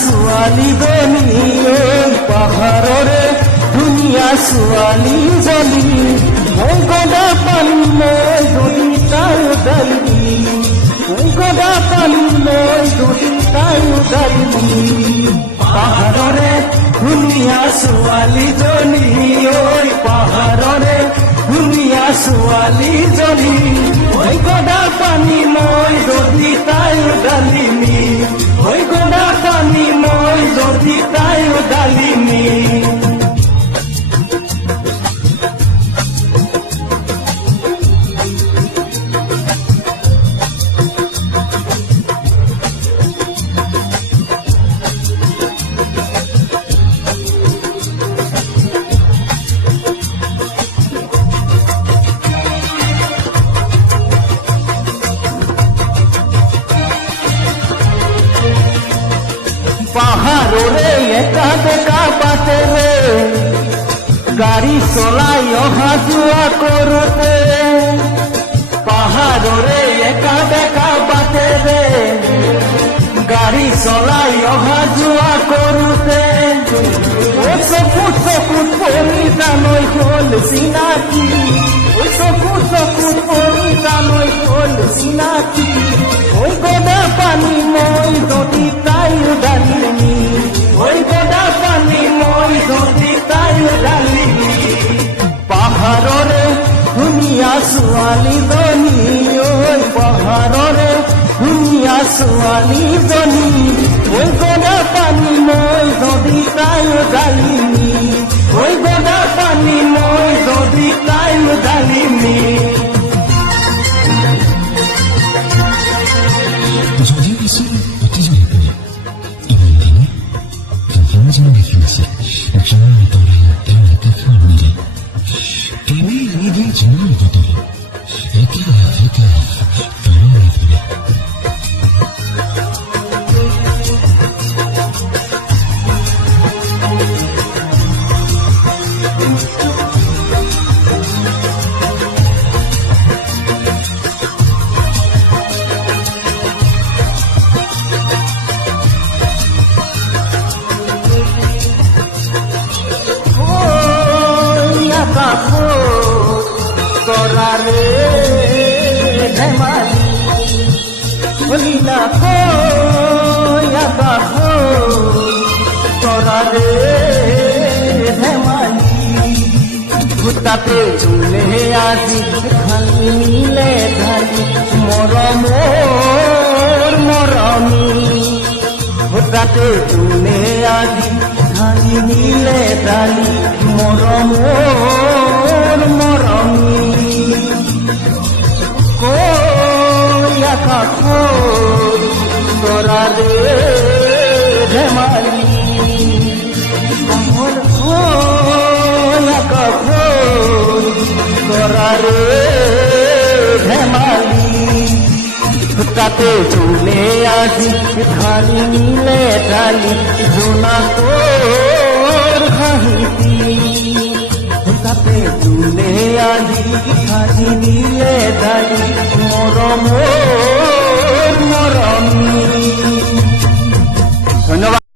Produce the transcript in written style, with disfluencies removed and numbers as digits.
ছোৱালীজনী ঐ পাহাৰৰে ধুনীয়া ছোৱালীজনী মই গদা পানী মই যদি তাই উদালি মই গদা পানী মই যদি তাই উদালি পাহাৰৰে ধুনীয়া ছোৱালীজনী ঐ পাহাৰৰে ধুনীয়া ছোৱালীজনী মই গদা পানী মই যদি তাই উদালিমি মই গদা পানী মই যদি তাই উদালিমি পাহাৰৰে এটা বেকা বাটেৰে গাড়ী চলাই অহা যোৱা কৰোঁতে পাহাৰৰে এটা বেকা বাটেৰে গাড়ী চলাই অহা যোৱা কৰোঁতে চকুত চকুত পৰি জানৈ হ'ল চিনাকি চকুত চকুত পৰি জানৈ হ'ল চিনাকি ঐ গদা পানী মই যদি তাই উদালিমি ঐ গদা পানী মই যদি তাই উদালিমি পাহাৰৰে ধুনীয়া ছোৱালীজনী ঐ পাহাৰৰে ধুনীয়া ছোৱালীজনী ঐ গদা পানী মই যদি তাই উদালিমি ঐ গদা পানী মই যদি তাই উদালিমি যদিও কিছু অতিজনে পৰি ইমান দিনত গাভৰুজনে দেখিছে জনৰ তলে তেওঁৰ একাষাৰ মিলে প্ৰেমে আনি দিয়ে জনৰ বতলে একে তৰণি ফুলে তৰাৰে ধেমালি হলিনা আকাশ তৰাৰে ধেমালি ভূতাতে চুলে আজি খালি মিলে ঢালি মৰমৰ মৰমী ভূতাতে চুলে আজি খালি মিলে ঢালি মৰমৰ মৰমী আকাশ তৰাৰে ধেমালি আকাশ তৰাৰে ধেমালি তাতে চুলে আজি ঢালি মিলে ঢালি জোনাকৰ হাঁহিতি তাতে চুলে আজি ঢালি মিলে ঢালি মৰমৰ মৰমী